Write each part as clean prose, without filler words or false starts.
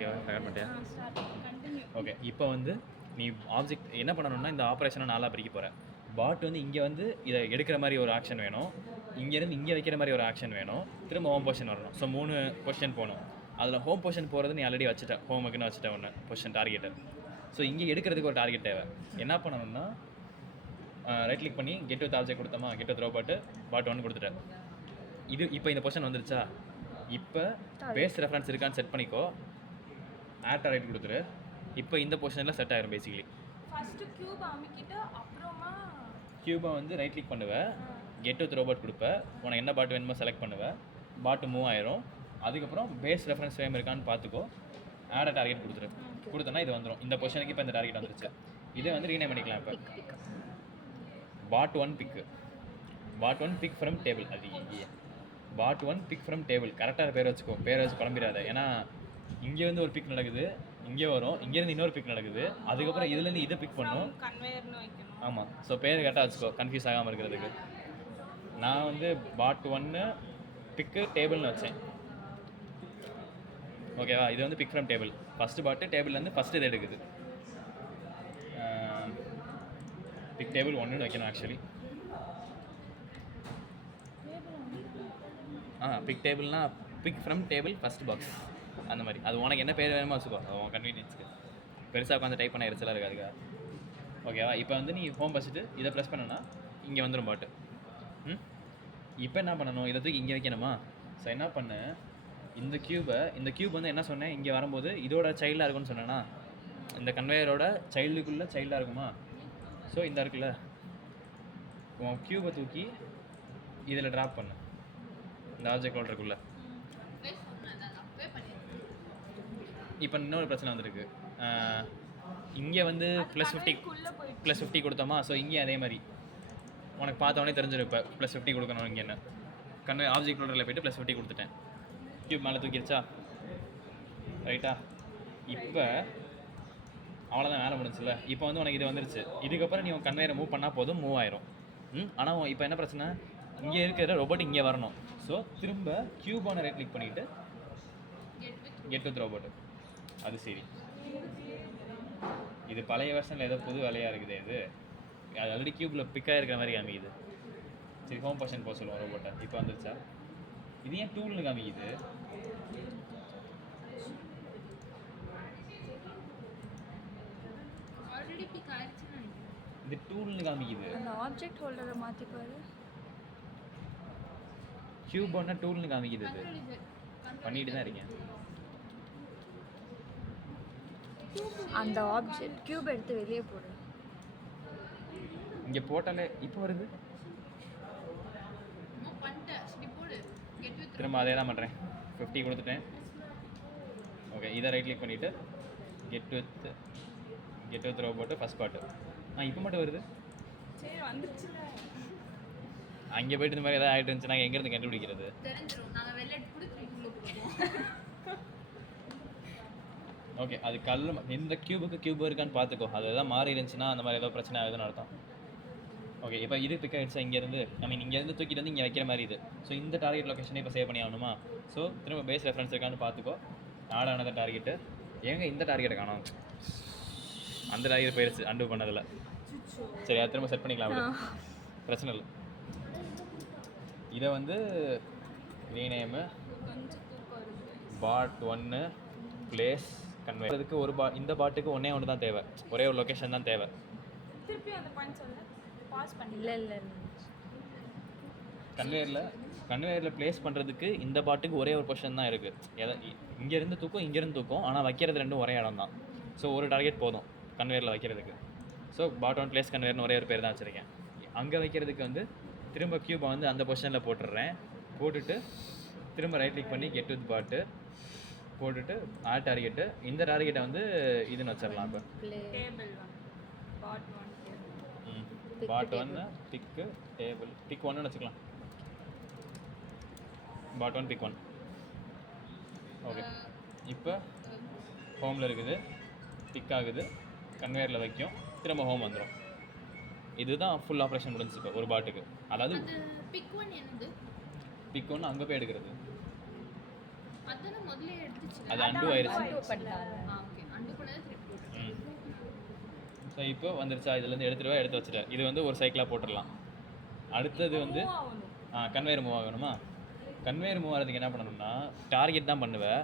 ஓகேவா? ரெக்கார்ட் பண்ணிட்டியா? Continue. Okay. இப்போ வந்து நீ ஆப்ஜெக்ட் என்ன பண்ணணும்னா இந்த ஆப்ரேஷனை நாளாக பிரிக்க போகிற. பாட் வந்து இங்கே வந்து இதை எடுக்கிற மாதிரி ஒரு ஆக்ஷன் வேணும், இங்கேருந்து இங்கே வைக்கிற மாதிரி ஒரு ஆக்ஷன் வேணும், திரும்ப ஹோம் பொசிஷன் வரணும். ஸோ 3 பொசிஷன் போகணும். அதில் ஹோம் பொசிஷன் போகிறது நீ ஆல்ரெடி வச்சுட்டேன், ஹோமுக்குன்னு வச்சுட்டேன் ஒன்று பொசிஷன் டார்கெட்டு. ஸோ இங்கே எடுக்கிறதுக்கு ஒரு டார்கெட் தேவை. என்ன பண்ணணும்னா ரைட் கிளிக் பண்ணி கெட் வித் ஆப்ஜெக்ட் கொடுத்தோமா, கெட் வித் ரோபோட்டு பாட் 1 கொடுத்துட்டேன். இது இப்போ இந்த பொசிஷன் வந்துருச்சா, இப்போ பேஸ் ரெஃபரன்ஸ் இருக்கான்னு செட் பண்ணிக்கோ, ஆட் டார்கெட் கொடுத்துரு. இப்போ இந்த பொசிஷனில் செட் ஆயிரும். பேசிக்கலி ஃபர்ஸ்ட் கியூப் அமைக்கிட்டு அப்புறமா கியூபை வந்து ரைட் கிளிக் பண்ணுவேன், கெட் வித் ரோபோட் கொடுப்பேன், உனக்கு என்ன பாட்டு வேணுமோ செலக்ட் பண்ணுவேன், பாட்டு மூவ் ஆயிரும். அதுக்கப்புறம் பேஸ் ரெஃபரன்ஸ் ஃப்ரேம் இருக்கான்னு பார்த்துக்கோ, ஆட் டார்கெட் கொடுத்துரு. கொடுத்தோன்னா இது வந்துடும். இந்த பொசிஷனுக்கு இப்போ இந்த டார்கெட் வந்துருச்சு. இதை வந்து ரீநேம் பண்ணிக்கலாம். இப்போ பாட் 1 பிக்கு, பாட் 1 பிக் ஃப்ரம் டேபிள். அது பாட் 1 பிக் ஃப்ரம் டேபிள் கரெக்டாக பேர் வச்சுக்கோ, பேர் வச்சு குழம்பிடாத. ஏன்னா இங்கே வந்து ஒரு பிக் நடக்குது, இங்கே வரும், இங்கேருந்து இன்னொரு பிக் நடக்குது, அதுக்கப்புறம் இதுலேருந்து இதை பிக் பண்ணும். கன்வேயர்னு வைக்கணும். ஆமாம். ஸோ பேர் கரெக்டாக வச்சுக்கோ, கன்ஃபியூஸ் ஆகாமல் இருக்கிறதுக்கு. நான் வந்து பாட் 1 பிக்கு டேபிள்னு வச்சேன். ஓகேவா? இது வந்து பிக் ஃப்ரம் டேபிள். ஃபஸ்ட்டு பாட்டு டேபிள்லேருந்து ஃபஸ்ட்டு இது எடுக்குது. பிக் டேபிள் 1ன்னு வைக்கணும் ஆக்சுவலி. பிக் டேபிள்னா pick from table first box அந்த மாதிரி. அது உனக்கு என்ன பேர் வேணுமோ வச்சுக்கோ, உன் கன்வீனியன்ஸ்க்கு. பெருசாக உட்காந்து டைப் பண்ண எரிச்சலாக இருக்காதுக்கா. ஓகேவா? இப்போ வந்து நீ ஹோம் வச்சுட்டு இதை ப்ரெஸ் பண்ணனா இங்கே வந்துடும் பாட்டு. இப்போ என்ன பண்ணணும், இதை தூக்கி இங்கே வைக்கணுமா? ஸோ என்ன பண்ணு, இந்த கியூப் வந்து என்ன சொன்னேன், இங்கே வரும்போது இதோட சைல்டாக இருக்கும்னு சொன்னேன்னா, இந்த கன்வேயரோட சைல்டுக்குள்ளே சைல்டாக இருக்குமா? ஸோ இந்த இருக்குல்ல, உன் கியூபை தூக்கி இதில் ட்ராப் பண்ணு, இந்த ஆப்ஜெக்ட் ஹோல்டருக்குள்ளே. இப்போ இன்னொரு பிரச்சனை வந்துருக்கு. இங்கே வந்து +50 கொடுத்தோமா? ஸோ இங்கே அதே மாதிரி உனக்கு பார்த்தவொடனே தெரிஞ்சிடும். இப்போ +50 கொடுக்கணும். இங்கே என்ன கன்வே ஆப்ஜெக்ட் ஹோல்டரில் போய்ட்டு +50 கொடுத்துட்டேன். கியூப் மேலே தூக்கிடுச்சா? ரைட்டா? இப்போ அவ்வளோதான், வேலை முடிஞ்சில்ல. இப்போ வந்து உனக்கு இது வந்துருச்சு. இதுக்கப்புறம் நீ உன் கன்வேயரை மூவ் பண்ணால் போதும், மூவ் ஆயிரும். ஆனால் இப்போ என்ன பிரச்சனை, இங்கே இருக்கிற ரோபோட் இங்கே வரணும். ஸோ திரும்ப கியூபான ரைட் கிளிக் பண்ணிவிட்டு கெட் வித் ரோபோட்டு. அது சரி, இது பழைய வெர்ஷனில் ஏதோ புது வேலையாக இருக்குது. இது அது ஆல்ரெடி கியூபில் பிக்காக இருக்கிற மாதிரி காமிக்குது. சரி, ஹோம் பொசிஷன் போக சொல்லுவோம் ரோபோட்டை. இப்போ வந்துருச்சா? இது ஏன் டூல்னு காமிக்குது? இது டூல்னு காமிக்குது. அந்த ஆப்ஜெக்ட் ஹோல்டரை மாற்றி பாரு. கியூப் ஒன்று டூல்னு காமிக்குது. இது பண்ணிட்டு தான் இருக்கேன். அந்த ஆப்ஜெக்ட் கியூப் எடுத்து வெளியே போடு. இங்கே போட்டாலே இப்போ வருது. திரும்ப அதே தான் பண்ணுறேன். 50 கொடுத்துட்டேன். ஓகே, இதை ரைட் கிளிக் பண்ணிவிட்டு கெட் வித் ரோபோட்டு ஃபஸ்ட் பாட்டு. இப்போ மட்டும் வருது. சரி, வந்துருச்சுல. அங்கே போய்ட்டு இந்த மாதிரி எதாவது ஆகிட்டு இருந்துச்சுன்னா எங்கேருந்து கண்டுபிடிக்கிறது? ஓகே, அது கல் இந்த கியூப் இருக்கான்னு பார்த்துக்கோ. அது எதாவது மாறி இருந்துச்சுன்னா அந்த மாதிரி ஏதோ பிரச்சனை ஆகுதுன்னு அர்த்தம். ஓகே, இப்போ இது பிக் ஆகிடுச்சா? இங்கேருந்து இங்கேருந்து தூக்கிட்டு வந்து இங்கே வைக்கிற மாதிரி இது. ஸோ இந்த டார்கெட் லொக்கேஷனே இப்போ சேவ் பண்ணி ஆகணுமா? ஸோ திரும்ப பேஸ் ரெஃபரன்ஸ் இருக்கான்னு பார்த்துக்கோ. ஆட் ஆனது டார்கெட்டு. ஏங்க இந்த டார்கெட்டை காணோம், அந்த டார்கெட் போயிடுச்சு அன்டூ பண்ணதில். சரி, அது திரும்ப செட் பண்ணிக்கலாம், அப்படி பிரச்சனை இல்லை. இதை வந்து ரீநேமு பாட் 1 பிளேஸ் கன்வே. அதுக்கு ஒரு இந்த பாட்டுக்கு ஒன்று தான் தேவை, ஒரே ஒரு லொக்கேஷன் தான் தேவை. திருப்பி அந்த பாயிண்ட் சொல்ல பாஸ் பண்ணி. இல்லை கன்வேயரில் ப்ளேஸ் பண்ணுறதுக்கு இந்த பாட்டுக்கு ஒரே ஒரு பொசிஷன் தான் இருக்குது. இங்கேருந்து தூக்கும், ஆனால் வைக்கிறது ரெண்டும் ஒரே இடம் தான். ஸோ ஒரு டார்கெட் போதும் கன்வேயரில் வைக்கிறதுக்கு. ஸோ பாட் 1 பிளேஸ் கன்வேயர்னு ஒரே ஒரு பேர் தான் வச்சுருக்கேன். அங்கே வைக்கிறதுக்கு வந்து திரும்ப கியூபை வந்து அந்த பொசிஷனில் போட்டுடுறேன். போட்டுட்டு திரும்ப ரைட் கிளிக் பண்ணி கெட் வித் பாட்டு போட்டுட்டு ஆட் டார்கெட்டு. இந்த டார்கெட்டை வந்து இதுன்னு வச்சிடலாம். இப்போ பாட் 1 பிக்கு டேபிள் பிக் 1ன்னு வச்சுக்கலாம். பாட் 1 பிக் 1. ஓகே, இப்போ ஹோமில் இருக்குது, பிக் ஆகுது, கன்வேயரில் வைக்கும், திரும்ப ஹோம் வந்துடும். இதுதான் ஃபுல் ஆப்ரேஷன் முடிஞ்சு இப்போ ஒரு பாட்டுக்கு. அதாவது பிக் 1 அங்கே போய் எடுக்கிறது. அது அண்டு ஆயிடுச்சு. ஓகே அண்டு பண்ணது திருப்பி ஸோ இப்போ வந்துருச்சா, இதுலேருந்து எடுத்து வச்சுட்டேன். இது வந்து ஒரு சைக்கிளாக போட்டுடலாம். அடுத்தது வந்து கன்வேயர் மூவ் ஆகணுமா? கன்வேயர் மூவ் ஆகிறதுக்கு என்ன பண்ணணும்னா டார்கெட் தான் பண்ணுவேன்.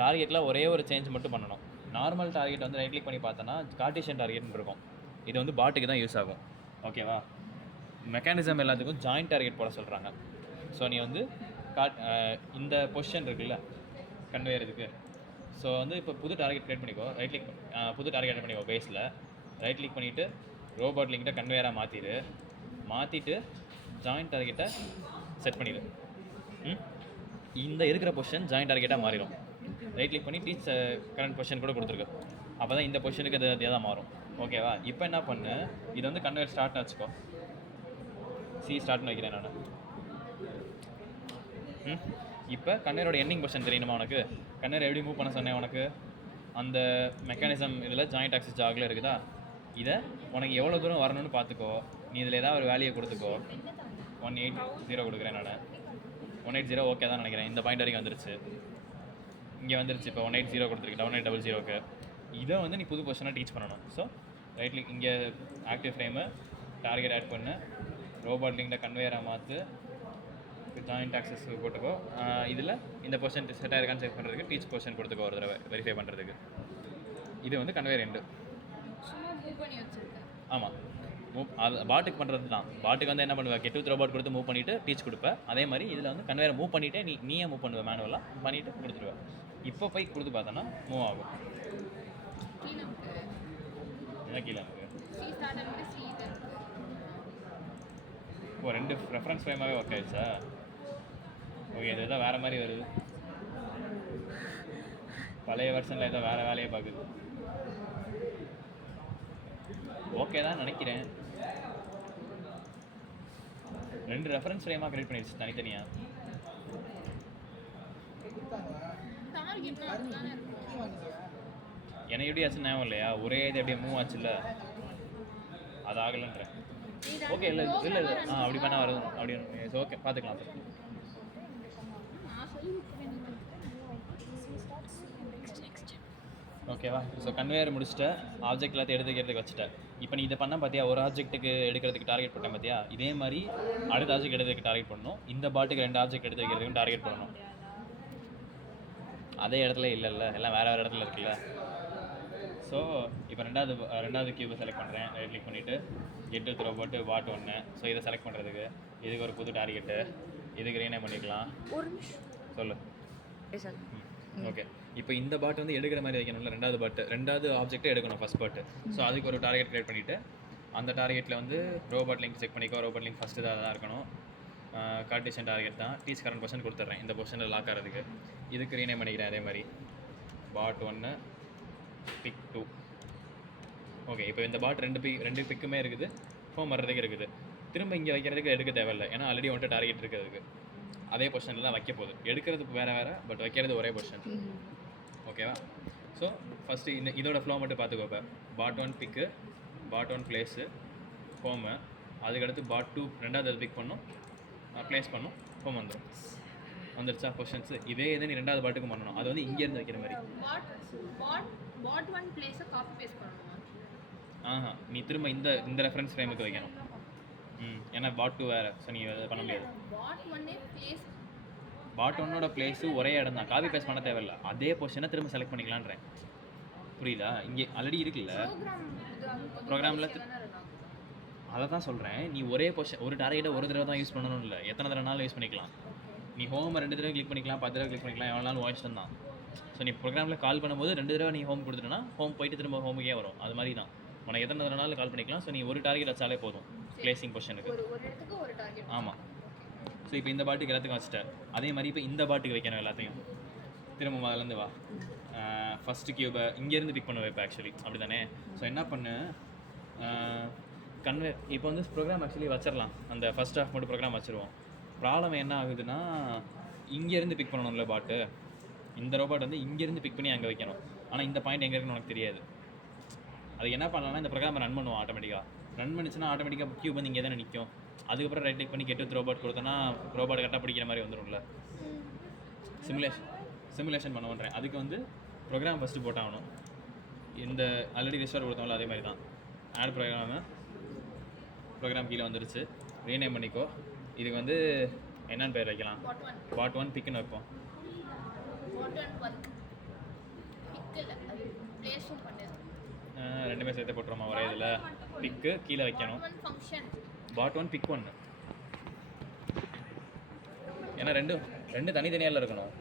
டார்கெட்டில் ஒரே ஒரு சேஞ்ச் மட்டும் பண்ணணும். நார்மல் டார்கெட் வந்து ரைட் கிளிக் பண்ணி பார்த்தோன்னா கார்ட்டீசியன் டார்கெட்னு இருக்கும். இது வந்து பாட்டுக்கு தான் யூஸ் ஆகும். ஓகேவா? மெக்கானிசம் எல்லாத்துக்கும் ஜாயிண்ட் டார்கெட் போட சொல்கிறாங்க. ஸோ நீ வந்து இந்த பொசிஷன் இருக்குல்ல கன்வேயர் இதுக்கு. ஸோ வந்து இப்போ புது டார்கெட் க்ரியேட் பண்ணிக்கோ. ரைட் கிளிக் புது டார்கெட் பண்ணிக்கோ. பேஸில் ரைட் கிளிக் பண்ணிவிட்டு ரோபோட் லிங்கிட்ட கன்வேயராக மாற்றிட்டு ஜாயிண்ட் டார்கெட்டை செட் பண்ணிடு. இந்த இருக்கிற பொசிஷன் ஜாயிண்ட் டார்கெட்டாக மாறிடும். ரைட் கிளிக் பண்ணி டீச் கரண்ட் பொசிஷன் கூட கொடுத்துருக்கு. அப்போ தான் இந்த பொசிஷனுக்கு அது தான் மாறும். ஓகேவா? இப்போ என்ன பண்ணு, இது வந்து கன்வேயர் ஸ்டார்ட்னு வச்சுக்கோ. ஸ்டார்ட்னு வைக்கிறேன் நான். இப்போ கன்வேயரோட எண்டிங் பொசிஷன் தெரியணுமா உனக்கு? கன்வேயர் எப்படி மூவ் பண்ண சொன்னேன் உனக்கு? அந்த மெக்கானிசம் இதில் ஜாயிண்ட் ஆக்சிஸ் ஜாகில் இருக்குதா? இதை உனக்கு எவ்வளோ தூரம் வரணும்னு பார்த்துக்கோ. நீ இதில் ஏதாவது ஒரு வேல்யூ கொடுத்துக்கோ. 180 கொடுக்குறேன் நான். 180 ஓகே தான் நினைக்கிறேன். இந்த பாயிண்ட் வரைக்கும் வந்துருச்சு. இங்கே வந்துருச்சு. இப்போ 180 கொடுத்துருக்கு. 1800க்கு இதை வந்து நீ புது பொசிஷனாக டீச் பண்ணணும். ஸோ ரைட் கிளிக் இங்கே ஆக்டிவ் ஃப்ரேமு டார்கெட் ஆட் பண்ணு. ரோபோட் லிங்கில் கன்வேயராக மாற்று. ஜாயிண்ட் ஆக்சஸ் போட்டுக்கோ. இதில் இந்த பொசிஷன் செட் ஆயிருக்கான்னு செக் பண்ணுறதுக்கு டீச் பொசிஷன் கொடுத்துக்கோ ஒரு தடவை வெரிஃபை பண்ணுறதுக்கு. இது வந்து கன்வேயர் எண்டு. சும்மா மூவ் பண்ணி வச்சிருக்கேன். ஆமாம், அது பாட்டுக்கு பண்ணுறது தான். பாட்டுக்கு வந்து என்ன பண்ணுவேன், கெட் வித் ரோபோட் கொடுத்து மூவ் பண்ணிவிட்டு டீச் கொடுப்பேன். அதே மாதிரி இதில் வந்து கன்வேயரை மூவ் பண்ணிவிட்டு நீயே மூவ் பண்ணுவேன். மேனுவலாக பண்ணிவிட்டு கொடுத்துருவேன். இப்போ போய் கொடுத்து பார்த்தோன்னா மூவ் ஆகும். கீழே இருக்கு. என்ன கீழே இருக்கு? சி ஸ்டார்ட் ஆகிட்டு சி இது இருக்கு. இப்போ 2 ரெஃபரன்ஸ் ஃப்ரேமாகவே ஒர்க் ஆயிடுச்சா? ஓகே, இது எதாவது வேறு மாதிரி வருது. பழைய வெர்ஷனில் ஏதோ வேறு வேலையை பார்க்குது. ஓகே தான் நினைக்கிறேன். 2 ரெஃபரன்ஸ் ஃப்ரேமாக கிரியேட் பண்ணிடுச்சு தனித்தனியாக. டார்கெட்னா அதுதானே இருக்கும். எனக்கு எப்படி ஆச்சுன்னு ஞாபகம் இல்லையா? ஒரே இது அப்படியே மூவ் ஆச்சுல்ல, அது ஆகலைன்றேன். ஓகே, இல்லை அப்படி பண்ணால் வரும். அப்படி ஓகே, பார்த்துக்கலாம். நான் சொல்லி கொடுக்குறேன். ஓகேவா? ஸோ கன்வேயர் முடிச்சுட்டு ஆப்ஜெக்ட் எல்லாத்தையும் எடுத்துக்கிறதுக்கு வச்சுட்டேன். இப்போ நீ இதை பண்ண பார்த்தியா, ஒரு ஆப்ஜெக்ட்டுக்கு எடுக்கிறதுக்கு டார்கெட் பண்ணேன் பார்த்தியா? இதே மாதிரி அடுத்த ஆப்ஜெக்ட் எடுக்கிறதுக்கு டார்கெட் பண்ணணும். இந்த பாட்டுக்கு 2 ஆப்ஜெக்ட் எடுத்து வைக்கிறதுக்கும் டார்கெட் பண்ணணும். அதே இடத்துல இல்லைல்ல, எல்லாம் வேறு இடத்துல இருக்குல்ல. ஸோ இப்போ ரெண்டாவது கியூபை செலக்ட் பண்ணுறேன். ரைட் கிளிக் பண்ணிவிட்டு get with robot part 1. So இதை செலக்ட் பண்ணுறதுக்கு இதுக்கு ஒரு புது டார்கெட்டு, இதுக்கு ரீநேம் பண்ணிக்கலாம். ஒரு நிமிஷம் சொல்லு. சார். ஓகே, இப்போ இந்த பாட்டு வந்து எடுக்கிற மாதிரி வைக்கணும்ல. ரெண்டாவது ஆப்ஜெக்ட்டை எடுக்கணும் ஃபஸ்ட் பாட்டு. ஸோ அதுக்கு ஒரு டார்கெட் க்ரியேட் பண்ணிவிட்டு அந்த டார்கெட்டில் வந்து ரோபோட் லிங்க் செக் பண்ணிக்கோ. ரோபோட் லிங்க் ஃபஸ்ட்டு தான் இருக்கணும். கார்ட்டீசியன் டார்கெட் தான். டீச் கரண்ட் பொசிஷன் கொடுத்துட்றேன். இந்த பொசிஷனில் லாக் ஆகிறதுக்கு இதுக்கு ரீநேம் பண்ணிக்கிறேன். அதே மாதிரி பாட் 1 பிக் 2. ஓகே, இப்போ இந்த பாட் ரெண்டு பிக்குமே இருக்குது. ஃபோம் வர்றதுக்கு இருக்குது. திரும்ப இங்கே வைக்கிறதுக்கு எடுக்க தேவையில்லை, ஏன்னா ஆல்ரெடி வந்துட்டு டார்கெட் இருக்கிறதுக்கு அதே பொசிஷனில் தான் வைக்க போகுது. எடுக்கிறதுக்கு வேறு பட் வைக்கிறது ஒரே பொசிஷன். ஓகேவா? ஸோ ஃபஸ்ட்டு இதோட ஃப்ளோ மட்டும் பார்த்துக்கோ. இப்போ பாட் 1 பிக்கு, பாட் 1 பிளேஸு, ஹோமு, அதுக்கடுத்து பாட் 2 ரெண்டாவது பிக் பண்ணும், ப்ளேஸ் பண்ணும், ஹோம் வந்துருச்சா பொசிஷன்ஸு. இதே நீ ரெண்டாவது பாட்டுக்கு பண்ணணும். அது வந்து இங்கேருந்து வைக்கிற மாதிரி. பாட் 1 பிளேஸை காப்பி பேஸ்ட் பண்ணணுமா? நீ திரும்ப இந்த ரெஃபரன்ஸ் ஃப்ரேமுக்கு வைக்கணும். ஏன்னா பாட் 2 வேறு. ஸோ நீ அதை பண்ண முடியாது. பாட் 1ஓட பிளேஸு ஒரே இடம் தான். காப்பி பேஸ்ட் பண்ண தேவையில்லை. அதே பொசிஷனை திரும்ப செலக்ட் பண்ணிக்கலான்றேன். புரியுதா? இங்கே ஆல்ரெடி இருக்குல்ல ப்ரோக்ராமில். அதை தான் சொல்கிறேன். நீ ஒரே பொசிஷன், ஒரு டார்கெட்டை ஒரு தடவை தான் யூஸ் பண்ணணும் இல்லை, எத்தனை தடவைனாலும் யூஸ் பண்ணிக்கலாம். நீ ஹோமை 2 தடவை கிளிக் பண்ணிக்கலாம், 10 தடவை கிளிக் பண்ணிக்கலாம், எவ்வளோ நாள் வாய்ஸ் தான். ஸோ நீ ப்ரோக்ராமில் கால் பண்ணும்போது 2 தடவை நீ ஹோம் கொடுத்துட்டேன்னா ஹோம் போயிட்டு திரும்ப ஹோமுக்கே வரும். அது மாதிரி தான் உனக்கு எத்தனை தடவைனாலும் கால் பண்ணிக்கலாம். ஸோ நீ ஒரு டார்கெட் வச்சாலே போதும் பிளேசிங் பொசிஷனுக்கு. ஆமாம். ஸோ இப்போ இந்த பாட்டுக்கு எல்லாத்துக்கும் வச்சுட்டேன். அதே மாதிரி இப்போ இந்த பாட்டுக்கு வைக்கணும் எல்லாத்தையும். திரும்ப முதலேருந்து வா. ஃபஸ்ட்டு கியூபை இங்கேருந்து பிக் பண்ண வைப்பேன் ஆக்சுவலி, அப்படி தானே? ஸோ என்ன பண்ணு, இப்போ வந்து ப்ரோக்ராம் ஆக்சுவலி வச்சிடலாம். அந்த ஃபஸ்ட் ஹாஃப் மட்டும் ப்ரோக்ராம் வச்சுருவோம். ப்ராப்ளம் என்ன ஆகுதுன்னா, இங்கேருந்து பிக் பண்ணணும்ல பாட்டு. இந்த ரோபோட் வந்து இங்கேருந்து பிக் பண்ணி அங்கே வைக்கணும். ஆனால் இந்த பாயிண்ட் எங்கே இருக்குன்னு உனக்கு தெரியாது. அதுக்கு என்ன பண்ணலாம்னா, இந்த ப்ரோக்ராமை ரன் பண்ணுவோம். ஆட்டோமேட்டிக்காக ரன் பண்ணிச்சுன்னா ஆட்டோமேட்டிக்காக கியூப் வந்து இங்கே தானே நிற்கும். அதுக்கப்புறம் ரைட் கிளிக் பண்ணி கெட் வித் ரோபோட் கொடுத்தோன்னா ரோபோட் கரெக்டாக பிடிக்கிற மாதிரி வந்துடும்ல. சிமுலேஷன் பண்ணுவோன்றேன். அதுக்கு வந்து ப்ரோக்ராம் ஃபஸ்ட்டு போட்டாகணும். இந்த ஆல்ரெடி ரிஸ்டார் கொடுத்தோம்ல அதே மாதிரி தான். ஆட் ப்ரோக்ராம் கீழே வந்துருச்சு. ரீநேம் பண்ணிக்கோ. இதுக்கு வந்து என்னன்னு பேர் வைக்கலாம்? bot 1 bot 1 பிக்குன்னு வைப்போம். bot 1 work pick இல்ல அது பிளேஸும் பண்ணு. ரெண்டுமே சேர்த்து போட்டுருமா ஒரே இதில்? பிக்கு கீழே வைக்கணும். bot 1 function bot 1 pick 1. ஏன்னா ரெண்டு தனித்தனியால இருக்கணும்.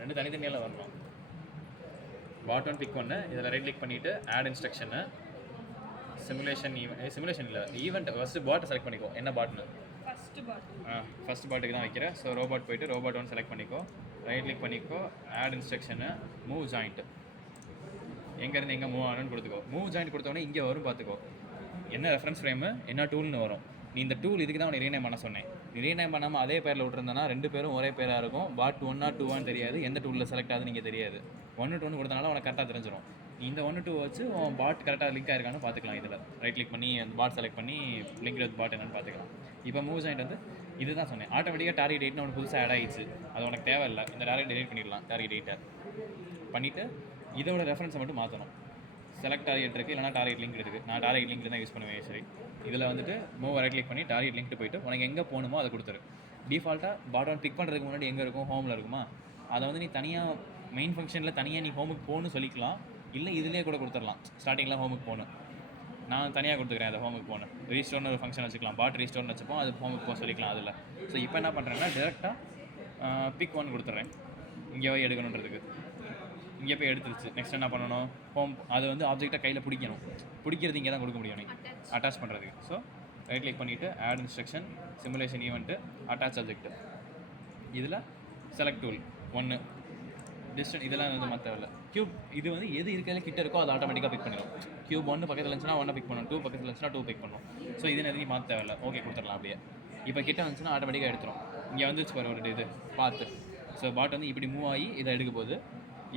ரெண்டு தனித்தனியால வரணும். bot 1 பிக் 1 இதில் ரைட் கிளிக் பண்ணிவிட்டு ஆட் இன்ஸ்ட்ரக்ஷனு சிமுலேஷன் இல்லை ஈவெண்ட் ஃபஸ்ட்டு பாட்டை செலக்ட் பண்ணிக்கோ. என்ன பாட்னு? ஃபஸ்ட் பாட்டுக்கு தான் வைக்கிறேன். ஸோ ரோபாட் போயிட்டு ரோபாட் 1 செலக்ட் பண்ணிக்கோ. ரைட் கிளிக் பண்ணிக்கோ. Add instruction move joint. எங்கேருந்து எங்கே மூவ் ஆகணும்னு கொடுத்துக்கோ. மூவ் ஜாயிண்ட் கொடுத்தோடனே இங்கே வரும் பார்த்துக்கோ. என்ன ரெஃபரன்ஸ் ஃப்ரேமு என்ன டூல்னு வரும். நீ இந்த டூல் இதுக்கு தான் உனக்கு ரீநேம் பண்ண சொன்னேன். நீ ரீநேம் பண்ணாமல் அதே பேரில் விட்டுருந்தனா 2 பேரும் ஒரே பேராக இருக்கும். பாட் 1 or 2 தெரியாது. எந்த டூலில் செலக்ட் ஆகுது நீங்கள் தெரியாது. 1 to 1 கொடுத்தனால உனக்கு கரெக்டாக தெரிஞ்சிடும். நீ இந்த 1 to 2 வச்சு உன் பாட் கரெக்டாக லிங்க் ஆயிருக்கான்னு பார்த்துக்கலாம். இதில் ரைட் கிளிக் பண்ணி அந்த பாட் செலக்ட் பண்ணி லிங்க் வித் பாட் என்னன்னு பார்த்துக்கலாம். இப்போ மூவ் ஜாயிண்ட் வந்து இதுதான் சொன்னேன். ஆட்டோமேட்டிக்காக டார்கெட் டேட்னு ஒன்று புதுசாக ஆட் ஆகிடுச்சு. அது உனக்கு தேவையில்லை. இந்த டார்கெட் டெலிட் பண்ணிடலாம். டார்கெட் டேட்டை பண்ணிவிட்டு இதோட ரெஃபரன்ஸை மட்டும் மாற்றணும். செலக்ட் டார்கெட் இருக்குது இல்லைனா டார்கெட் லிங்க் இருக்குது. நான் டார்கெட் லிங்க் தான் யூஸ் பண்ணுவேன். சரி, இதில் வந்துட்டு மூவ் ரைட் கிளிக் பண்ணி டார்கெட் லிங்க் போயிட்டு உனக்கு எங்கே போகணுமோ அதை கொடுத்துரு. டிஃபால்ட்டாக bot 1 பிக் பண்ணுறதுக்கு முன்னாடி எங்கே இருக்கும்? ஹோமில் இருக்குமா? அதை வந்து நீ தனியாக மெயின் ஃபங்க்ஷனில் தனியாக நீ ஹோமுக்கு போகணும்னு சொல்லிக்கலாம். இல்லை இதுலேயே கூட கொடுத்துடலாம். ஸ்டார்டிங்கில் ஹோமுக்கு போகணும். நான் தனியாக கொடுத்துக்கிறேன். அதை ஹோமுக்கு போகணும். ரீஸ்டோர்னு ஒரு ஃபங்க்ஷன் வச்சுக்கலாம். பாட் ரீஸ்டோர்னு வச்சுப்போம். அது ஹோமுக்கு போக சொல்லிக்கலாம் அதில். ஸோ இப்போ என்ன பண்ணுறேன்னா டேரெக்டாக பிக் 1 கொடுத்துட்றேன். இங்கே போய் எடுக்கணுன்றதுக்கு. இங்கே போய் எடுத்துருச்சு. நெக்ஸ்ட் என்ன பண்ணணும்? ஹோம் அது வந்து ஆப்ஜெக்டை கையில் பிடிக்கணும். பிடிக்கிறது இங்கே தான் கொடுக்க முடியும் நீ அட்டாச் பண்ணுறதுக்கு. ஸோ ரைட் கிளிக் பண்ணிவிட்டு add instruction simulation event attach object. இதில் செலக்ட் டூல் 1 டிஸ்டன்ஸ் இதெல்லாம் வந்து மற்ற இல்லை. க்யூப் இது வந்து எது இருக்கிறதுல கிட்ட இருக்கோ அது ஆட்டோமேட்டிக்காக பிக் பண்ணிடும். க்யூப் 1 பக்கத்தில் இருந்துச்சுன்னா 1 பிக் பண்ணணும். 2 பக்கத்தில் இருந்துச்சுன்னா 2 பிக் பண்ணணும். ஸோ இது எதுவும் மாற்ற தேவையில்லை. ஓகே கொடுத்துடலாம். அப்படியே இப்போ கிட்ட வந்துச்சுன்னா ஆட்டோமேட்டிக்காக எடுத்துரும். இங்கே வந்துச்சு பாரு ஒரு இது பார்த்து. ஸோ பாட் வந்து இப்படி மூவ் ஆகி இதை எடுக்க போது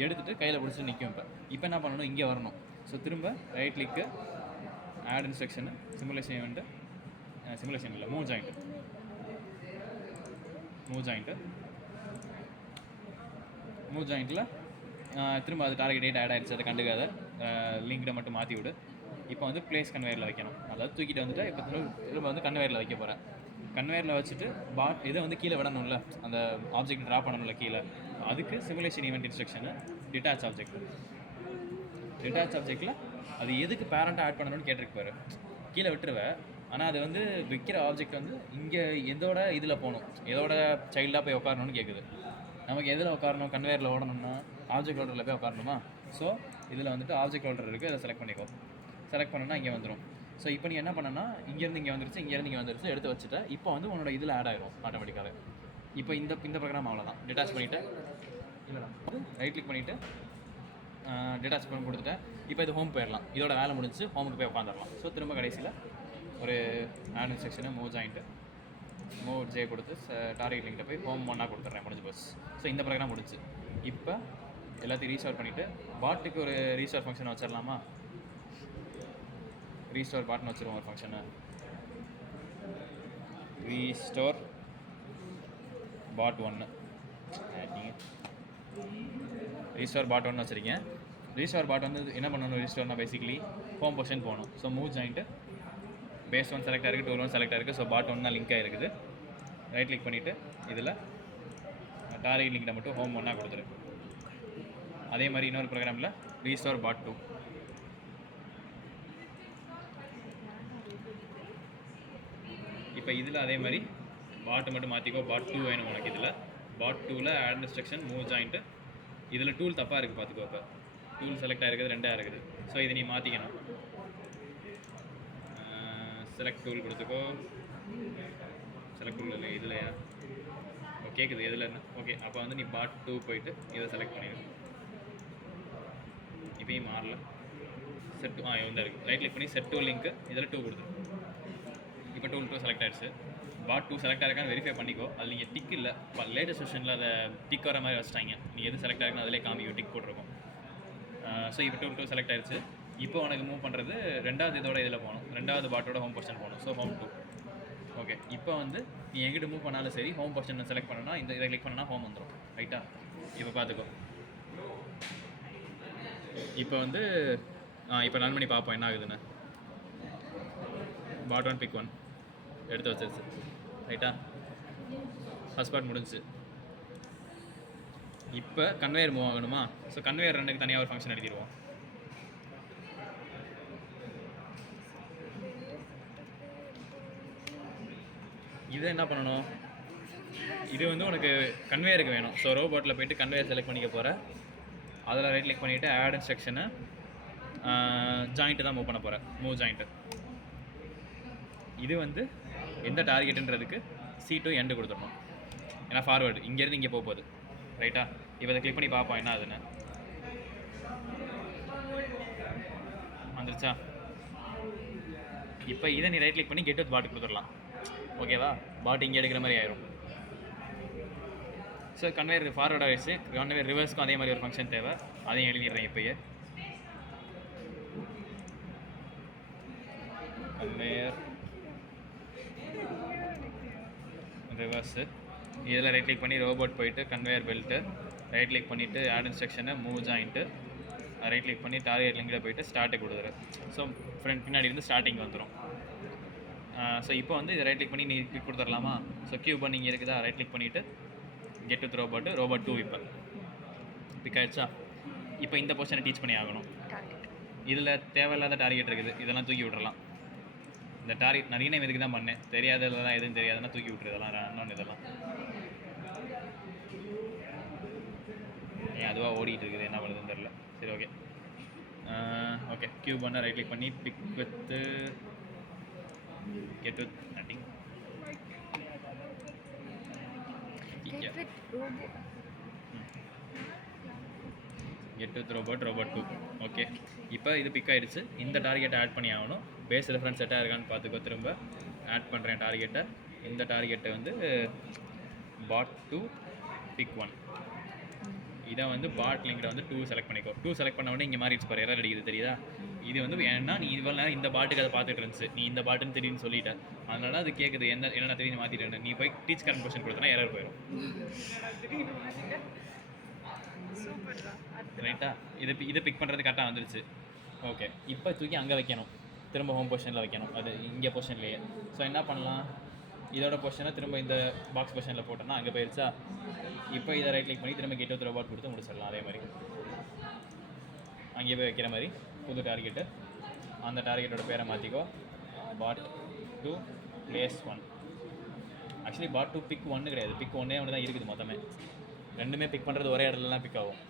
எடுத்துகிட்டு கையில் பிடிச்சி நிற்கும். இப்போ என்ன பண்ணணும்? இங்கே வரணும். ஸோ திரும்ப right click add instruction simulation event simulation இல்லை மூவ் ஜாயிண்ட்டு மூவ் ஜாயிண்ட்டில் திரும்ப அது டார்கெட் டேட் ஆட் ஆகிடுச்சு. அதை கண்டுக்காத லிங்க்டை மட்டும் மாற்றி விடு. இப்போ வந்து பிளேஸ் கன்வேயரில் வைக்கணும். அதாவது தூக்கிட்டு வந்துட்டு இப்போ திரும்ப வந்து கன்வேயரில் வைக்க போகிறேன். கன்வேயரில் வச்சுட்டு பாட் இதை வந்து கீழே விடணும்ல, அந்த ஆப்ஜெக்ட் ட்ரா பண்ணணும்ல கீழே. அதுக்கு சிமுலேஷன் ஈவெண்ட் இன்ஸ்ட்ரக்ஷனு டிட்டாச் ஆப்ஜெக்டில் அது எதுக்கு பேரண்ட்டாக ஆட் பண்ணணும்னு கேட்டிருக்கு பாரு. கீழே விட்டுருவேன். ஆனால் அது வந்து விற்கிற ஆப்ஜெக்ட் வந்து இங்கே எதோட இதில் போகணும், எதோட சைல்டாக போய் உட்காரணும்னு கேட்குது. நமக்கு எதில் உட்காரணும்? கன்வேயரில் ஓடணும்னா ஆப்ஜெக்ட் ஹோல்டரில் போய் உட்காரணுமா? ஸோ இதில் வந்துட்டு ஆப்ஜெக்ட் ஹோல்டர் இருக்குது. அதை செலக்ட் பண்ணிக்கோ. செலக்ட் பண்ணோன்னா இங்கே வந்துடும். ஸோ இப்போ நீ என்ன பண்ணனா இங்கேருந்து இங்கே வந்துருச்சு, இங்கேருந்து இங்கே வந்துருச்சு, எடுத்து வச்சுட்டு இப்போ வந்து உன்னோட இதில் ஆட் ஆகிடும் ஆட்டோமேட்டிக்காகவே. இப்போ இந்த ப்ரோக்ராம் அவ்வளோதான். டிட்டாச் பண்ணிவிட்டு இல்லைடா ரைட் கிளிக் பண்ணிவிட்டு டிட்டாச் பண்ணி கொடுத்துட்டேன். இப்போ இது ஹோம் போயிடலாம். இதோட வேலை முடிஞ்சு ஹோமுக்கு போய் உட்காந்துடலாம். ஸோ திரும்ப கடைசியில் ஒரு add instruction move joint move J கொடுத்து டார்கெட் லிங்கிட்ட போய் ஹோம் 1 கொடுத்துட்றேன். முடிஞ்சு போச்சு. ஸோ இந்த ப்ரோக்ராம் முடிஞ்சு. இப்போ எல்லாத்தையும் ரீஸ்டோர் பண்ணிவிட்டு பாட்டுக்கு ஒரு ரீஸ்டோர் ஃபங்க்ஷன் வச்சிடலாமா? ரீஸ்டோர் பாட்னு வச்சுருவோம் ஒரு function. Restore bot 1 restore bot 1 வச்சுருக்கேன். ரீஸ்டோர் bot வந்து என்ன பண்ணணும்? ரீஸ்டோர்னா பேசிக்கலி ஹோம் பொசிஷன் போகணும். So move joint base 1 select ஆகிருக்கு, டூல் 1 செலக்ட் ஆகிருக்கு. ஸோ bot 1 தான் லிங்க் ஆகிருக்குது. ரைட் கிளிக் பண்ணிவிட்டு இதில் டார்கெட் லிங்கிட்ட மட்டும் ஹோம் 1 கொடுத்துரு. அதே மாதிரி இன்னொரு ப்ரோக்ராமில் ரீஸ்டோர் bot 2. இப்போ இதில் அதே மாதிரி பாட்டை மட்டும் மாற்றிக்கோ. bot 2 வேணும் உனக்கு. இதில் bot 2ல் ஆட் இன்ஸ்ட்ரக்ஷன் மூவ் ஜாயிண்ட்டு. இதில் டூல் தப்பாக இருக்குது பார்த்துக்கோ. இப்போ டூல் செலக்ட் ஆகிருக்குது, 2 இருக்குது. ஸோ இதை நீ மாற்றிக்கணும். செலக்ட் டூல் கொடுத்துக்கோ. செலக்ட் டூல் இல்லை இதுலையா? கேட்குது எதில் என்ன? ஓகே, அப்போ வந்து நீ bot 2 போயிட்டு இதை செலக்ட் பண்ணிடு. இப்போயும் மாறல. செட் இவன் தான் இருக்குது. ரைட் கிளிக் பண்ணி செட் 2 லிங்க்கு இதில் 2 கொடுத்துரு. இப்போ டூல் 2 செலக்ட் ஆகிடுச்சு. bot 2 செலக்ட் ஆகிருக்கான்னு வெரிஃபை பண்ணிக்கோ. அது நீங்கள் டிக் இல்லை, லேட்டஸ்ட் வெர்ஷனில் அதை டிக் வர மாதிரி வச்சுட்டாங்க. நீ எது செலக்ட் ஆகிருக்குன்னு அதிலே காமிக்கும், டிக் போட்டிருக்கோம். ஸோ இப்போ டூல் 2 செலக்ட் ஆகிடுச்சு. இப்போ உனக்கு மூவ் பண்ணுறது ரெண்டாவது இதோட இதில் போகணும். ரெண்டாவது பாட்டோட ஹோம் பொசிஷன் போகணும். So home 2. ஓகே, இப்போ வந்து நீ எங்கிட்ட மூவ் பண்ணாலும் சரி ஹோம் பொசிஷன் செலக்ட் பண்ணனா இதை கிளிக் பண்ணனா ஹோம் வந்துடும். ரைட்டா? இப்போ பார்த்துக்கோ. இப்போ வந்து இப்போ ரன் பண்ணி பார்ப்போம் என்ன ஆகுதுன்னு. பாட் 1 பிக் 1 எடுத்து வச்சிருச்சு. ரைட்டா, ஃபஸ்ட் பார்ட் முடிஞ்சிச்சு. இப்போ கன்வேயர் மூவ் ஆகணுமா? ஸோ கன்வேயர் ரன்னுக்கு தனியாக ஒரு ஃபங்க்ஷன் எழுதிடுவோம். இது என்ன பண்ணணும், இது வந்து உனக்கு கன்வேயருக்கு வேணும். ஸோ ரோபோட்டில் போயிட்டு கன்வேயர் செலக்ட் பண்ணிக்க போகிற, அதில் ரைட் கிளிக் பண்ணிவிட்டு ஆட் இன்ஸ்ட்ரக்ஷனை ஜாயிண்ட்டு தான் மூவ் பண்ண போகிறேன், மூவ் ஜாயிண்ட்டு. இது வந்து எந்த டார்கெட்டுன்றதுக்கு C to எண்டு கொடுத்துடணும், ஏன்னா ஃபார்வேர்டு இங்கேருந்து இங்கே போக போகுது. ரைட்டா, இப்போ இதை கிளிக் பண்ணி பார்ப்போம் என்ன ஆகுதுன்னு. வந்துருச்சா? இப்போ இதை நீ ரைட் கிளிக் பண்ணி கெட் வித் பாட் கொடுத்துடலாம். ஓகேவா, பாட் இங்கே எடுக்கிற மாதிரி ஆயிரும். ஸோ கன்வேயர் ஃபார்வர்ட் ஆகிடுச்சு. கன்வேயர் ரிவர்ஸ்க்கும் அதே மாதிரி ஒரு ஃபங்க்ஷன் தேவை, அதையும் எழுதிடுறேன் இப்போயே. கன்வேயர் ரிவர்ஸு, இதில் ரைட் கிளிக் பண்ணி ரோபோட் போயிட்டு கன்வேயர் பெல்ட்டு ரைட் கிளிக் பண்ணிவிட்டு ஆட் இன்ஸ்ட்ரக்ஷனை மூவ் ஜாயிண்ட்டு ரைட் கிளிக் பண்ணி டார்கெட் லிங்கில் போயிட்டு ஸ்டார்ட்டு கொடுத்துரு. ஸோ பின்னாடி இருந்து ஸ்டார்டிங் வந்துடும். ஸோ இப்போ வந்து இதை ரைட் கிளிக் பண்ணி நீ கிளிக் கொடுத்துடலாமா? ஸோ கியூப் பண்ணி இங்கே இருக்குதா, ரைட் கிளிக் பண்ணிவிட்டு கெட் வித் ரோபோட் 2 இப்போ பிக் ஆகிடுச்சா? இப்போ இந்த பொசிஷனை டீச் பண்ணி ஆகணும். இதில் தேவையில்லாத டார்கெட் இருக்குது, இதெல்லாம் தூக்கி விட்றலாம். இந்த டார்கெட் நிறைய நேம் இதுக்கு தான் பண்ணேன், தெரியாததெல்லாம் எதுவும் தெரியாதுன்னா தூக்கி விட்ரு. இதெல்லாம் ரன் இதெல்லாம் ஏன் அதுவாக ஓடிட்டு இருக்குது, என்ன பண்ணுறதுன்னு தெரில. சரி, ஓகே ஓகே. கியூப் பண்ண ரைட் கிளிக் பண்ணி pick with get with nothing get with robot 2. Okay, இப்போ இது பிக் ஆகிடுச்சு. இந்த டார்கெட்டை ஆட் பண்ணி ஆகணும். பேஸ் ரெஃபரன்ஸ் செட்டாக இருக்கான்னு பார்த்துக்கோ. திரும்ப ஆட் பண்ணுறேன் டார்கெட்டை. இந்த டார்கெட்டை வந்து பாட் 2 பிக் 1. இதை வந்து பாட் லிங்கில் வந்து 2 செலக்ட் பண்ணிக்கோ. 2 செலக்ட் பண்ண உடனே இங்கே மாறிடுச்சு பாரு, எரர் அடிக்குது தெரியுதா? இது வந்து ஏன்னா நீ இவ்வளோ நேரம் இந்த பாட்டுக்கு அதை பார்த்துட்டு இருந்துச்சு, நீ இந்த பாட்டுன்னு திடீர்னு சொல்லிட்டேன், அதனால அது கேட்குது என்ன திடீர்னு மாற்றிட்டேன்னு. நீ போய் டீச் கரண்ட் கொஸ்டின் கொடுத்தனா எரர் போயிடும். ரைட்டா, இது பிக் பண்ணுறது கரெக்டாக வந்துருச்சு. ஓகே, இப்போ தூக்கி அங்கே வைக்கணும், திரும்ப ஹோம் பொசிஷனில் வைக்கணும், அது இங்கே பொசிஷன்லேயே. ஸோ என்ன பண்ணலாம், இதோட பொசிஷனை திரும்ப இந்த பாக்ஸ் பொசிஷனில் போட்டோம்னா அங்கே போயிடுச்சா? இப்போ இதை ரைட் கிளிக் பண்ணி திரும்ப கெட் வித் ரோபோட் கொடுத்து முடிச்சிடலாம். அதே மாதிரி அங்கே போய் வைக்கிற மாதிரி புது டார்கெட்டு. அந்த டார்கெட்டோட பேரை மாற்றிக்கோ, பாட் 2 பிளேஸ் 1. ஆக்சுவலி பாட் 2 பிக் 1 கிடையாது, பிக் 1 ஒன்று தான் இருக்குது மொத்தமே. ரெண்டுமே பிக் பண்ணுறது ஒரே இடத்துலலாம் பிக் ஆகும்.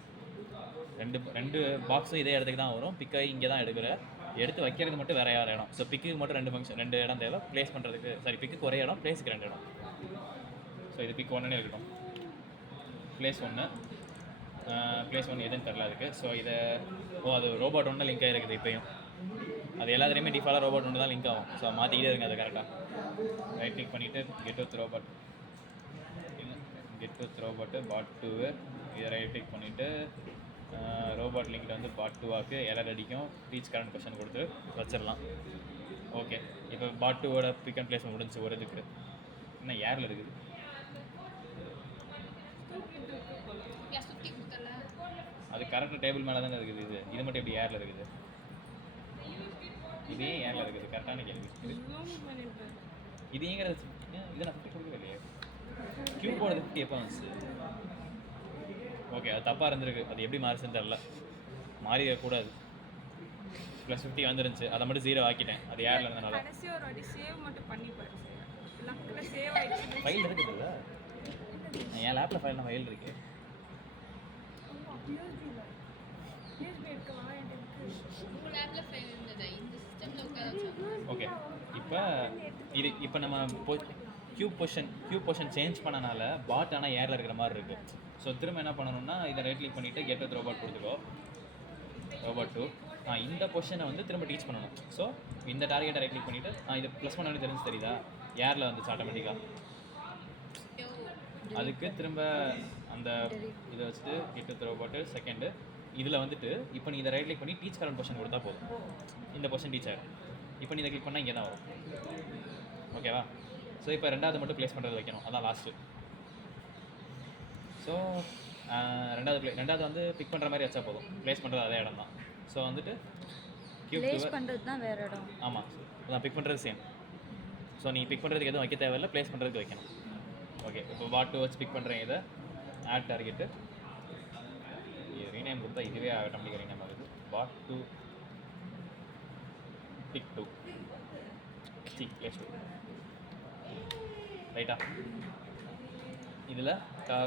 ரெண்டு பாக்ஸும் இதே இடத்துக்கு தான் வரும். பிக்காகி இங்கே தான் எடுத்து வைக்கிறது மட்டும் வேறு யார் இடம். ஸோ பிக்குக்கு மட்டும் 2 இடம் தேவை, ப்ளேஸ் பண்ணுறதுக்கு. சாரி, பிக்குக்கு ஒரே இடம், ப்ளேஸுக்கு 2 இடம். ஸோ இது பிக் 1 இருக்கட்டும். ப்ளேஸ் 1 எதுன்னு தெரில அதுக்கு. ஸோ இதை அது ரோபோட் 1 லிங்க் ஆகிருக்குது இப்போயும். அது எல்லாத்துலேயுமே டிஃபால்ட்டாக ரோபோட் 1 தான் லிங்க் ஆகும். ஸோ மாற்றிக்கிட்டே இருங்க அது கரெக்டாக. ரைட் கிளிக் பண்ணிவிட்டு கெட் வித் ரோபோட் பாட் 2. இதை ரைட் கிளிக் பண்ணிவிட்டு ரோபோட் லிங்கில் வந்து பாட் 2 எரர் அடிக்கும். டீச் கரண்ட் கொஸ்டின் கொடுத்து வச்சிடலாம். ஓகே, இப்போ பாட் 2 பிக் அண்ட் பிளேஸ் முடிஞ்சு. ஒரு இதுக்கு இன்னும் ஏரில் இருக்குது. அது கரெக்டாக டேபிள் மேலே தானே இருக்குது. இது மட்டும் எப்படி ஏரில் இருக்குது? இதே ஏரில் இருக்குது. கரெக்டான கேள்வி. இது ஏங்கிறது இதை நான் 50 கொடுக்கவே இல்லையே. கியூபோர்டு 50 எப்போ வந்துச்சு? ஓகே, அது தப்பாக இருந்திருக்கு. அது எப்படி மாறிச்சுன்னு தெரில, மாறிடக்கூடாது. +50 வந்துருந்துச்சு, அதை மட்டும் 0 ஆக்கிட்டேன். அது ஏரில் இருந்தனால. ஃபைல் இருக்குதுல்ல, என் லேப்பில் ஃபைல் இருக்கு. ஓகே, இப்போ நம்ம கியூப் பொசிஷன் சேஞ்ச் பண்ணனால பாட் ஆனால் ஏரில் இருக்கிற மாதிரி இருக்குது. ஸோ திரும்ப என்ன பண்ணணும்னா இதை ரைட் கிளிக் பண்ணிவிட்டு கெட் வித் ரோபோட் கொடுத்துக்கோ, ரோபோட் 2. இந்த பொசிஷனை வந்து திரும்ப டீச் பண்ணணும். ஸோ இந்த டார்கெட்டை ரைட் கிளிக் பண்ணிவிட்டு இது ப்ளஸ் பண்ணணும்னு தெரிஞ்சு தெரியுதா, ஏரில் வந்துச்சு ஆட்டோமேட்டிக்காக. அதுக்கு திரும்ப அந்த இதை வச்சுட்டு கெட் வித் ரோபோட் 2 இதில் வந்துட்டு இப்போ நீ இதை ரைட் கிளிக் பண்ணி டீச் கரண்ட் பொசிஷன் கொடுத்தா போதும். இந்த பொசிஷன் டீச் ஆகிடும். இப்போ நீ இதை கிளிக் பண்ணால் இங்கே தான் வரும். ஓகேவா? ஸோ இப்போ 2வது மட்டும் ப்ளேஸ் பண்ணுறது வைக்கணும், அதான் லாஸ்ட்டு. ஸோ ரெண்டாவது வந்து பிக் பண்ணுற மாதிரி வச்சா போதும். ப்ளேஸ் பண்ணுறது அதே இடம் தான். ஸோ வந்துட்டு கியூப் ப்ளேஸ் பண்ணுறது தான் வேறு இடம். ஆமாம், அதான் பிக் பண்ணுறது சேம். ஸோ நீ பிக் பண்ணுறதுக்கு எதுவும் வைக்க தேவையில்லை, ப்ளேஸ் பண்ணுறதுக்கு வைக்கணும். ஓகே, இப்போ பாட் 2 வச்சு பிக் பண்ணுறேன். இதை ஆட் டார்கெட்டு இது ரீநேம் கொடுத்தா இதுவே ஆட்டோமேட்டிக்காக ரீநேம் ஆகுது. பாட் 2 பிக் 2 ப்ளேஸ் 2 ரைட்டா. இதில்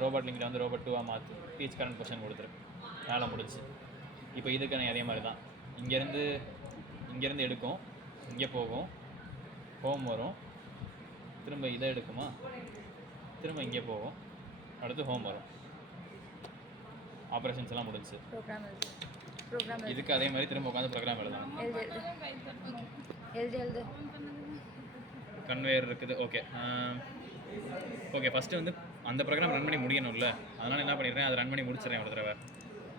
ரோபோட் லிங்கிட்ட வந்து ரோபோட் 2 மாற்றி டீச் கரண்ட் பொசிஷன் கொடுத்துரு. வேலை முடிச்சு. இப்போ இதுக்கான அதே மாதிரி தான். இங்கேருந்து எடுக்கும், இங்கே போகும், ஹோம் வரும், திரும்ப இதை எடுக்குமா, திரும்ப இங்கே போகும், அடுத்து ஹோம் வரும். ஆப்ரேஷன்ஸ் எல்லாம் முடிச்சு. ப்ரோக்ராம் இதுக்கு அதே மாதிரி திரும்ப உட்காந்து ப்ரோக்ராம் எழுதணும். எழுது கன்வேயர் இருக்குது. ஓகே ஓகே, ஃபஸ்ட்டு வந்து அந்த ப்ரோக்ராம் ரன் பண்ணி முடியணும்ல, அதனால் என்ன பண்ணிடுறேன், அதை ரன் பண்ணி முடிச்சிடறேன் ஒரு தடவை.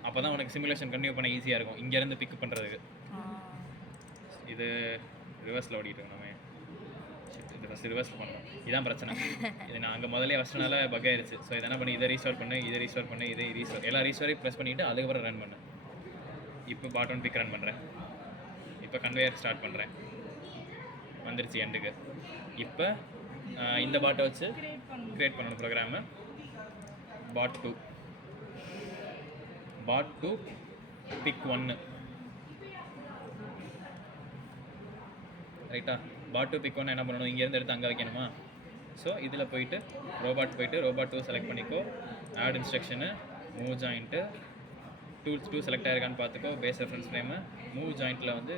அப்போ தான் உனக்கு சிமுலேஷன் கண்டினியூ பண்ண ஈஸியாக இருக்கும், இங்கேருந்து பிக் பண்ணுறதுக்கு. இது ரிவர்ஸில் ஓடிட்டு நம்ம இது ஃபஸ்ட்டு ரிவர்ஸில் பண்ணணும். இதுதான் பிரச்சனை. இது நான் அங்கே முதல்ல ஃபஸ்ட்டுனால பக் ஆயிடுச்சு. ஸோ இதை என்ன பண்ணி இதை ரீஸ்டோர் பண்ணு, இதை ரீஸ்டோர் எல்லா ரீஸ்டோரையும் ப்ரெஸ் பண்ணிவிட்டு அதுக்கப்புறம் ரன் பண்ணு. இப்போ பாட் 1 பிக் ரன் பண்ணுறேன். இப்போ கன்வேயர் ஸ்டார்ட் பண்ணுறேன். வந்துருச்சு எண்டுக்கு. இப்போ இந்த பாட்டை வச்சு க்ரியேட் பண்ணணும் ப்ரோக்ராமு. பாட் 2 பிக் 1 ரைட்டா. பாட் 2 பிக் 1 என்ன பண்ணணும், இங்கேருந்து எடுத்து அங்கே வைக்கணுமா. ஸோ இதில் போயிட்டு ரோபாட் 2 செலக்ட் பண்ணிக்கோ. Add instruction, move joint, tools 2 select ஆகிருக்கான்னு பார்த்துக்கோ. பேஸ் ரெஃபரன்ஸ் ஃப்ரேமு, மூவ் ஜாயிண்ட்டில் வந்து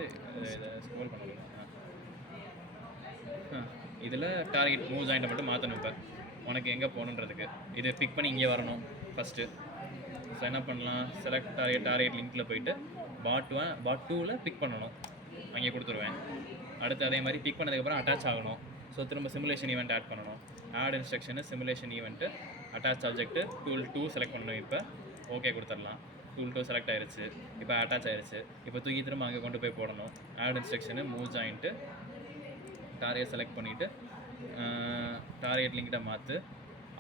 இதை ஸ்க்ரோல் பண்ணணும். இதில் டார்கெட் மூவ் ஜாயிண்ட்டை மட்டும் மாற்றணும். இப்போ உனக்கு எங்கே போகணுன்றதுக்கு இது பிக் பண்ணி இங்கே வரணும் ஃபஸ்ட்டு. ஸோ என்ன பண்ணலாம், செலக்ட் டார்கெட் லிங்க்கில் போயிட்டு பாட் 2ல் பிக் பண்ணணும், அங்கே கொடுத்துருவேன். அடுத்து அதே மாதிரி பிக் பண்ணதுக்கப்புறம் அட்டாச் ஆகணும். ஸோ திரும்ப சிமுலேஷன் ஈவெண்ட் ஆட் பண்ணணும். Add instruction, simulation event, attach object, tool 2 select பண்ணணும். இப்போ ஓகே கொடுத்துடலாம். டூல் 2 செலக்ட் ஆயிடுச்சு. இப்போ அட்டாச் ஆயிடுச்சு. இப்போ தூக்கி திரும்ப அங்கே கொண்டு போய் போடணும். Add instruction, move joint, target select பண்ணிவிட்டு டார்கெட் லிங்கிட்ட மாற்று.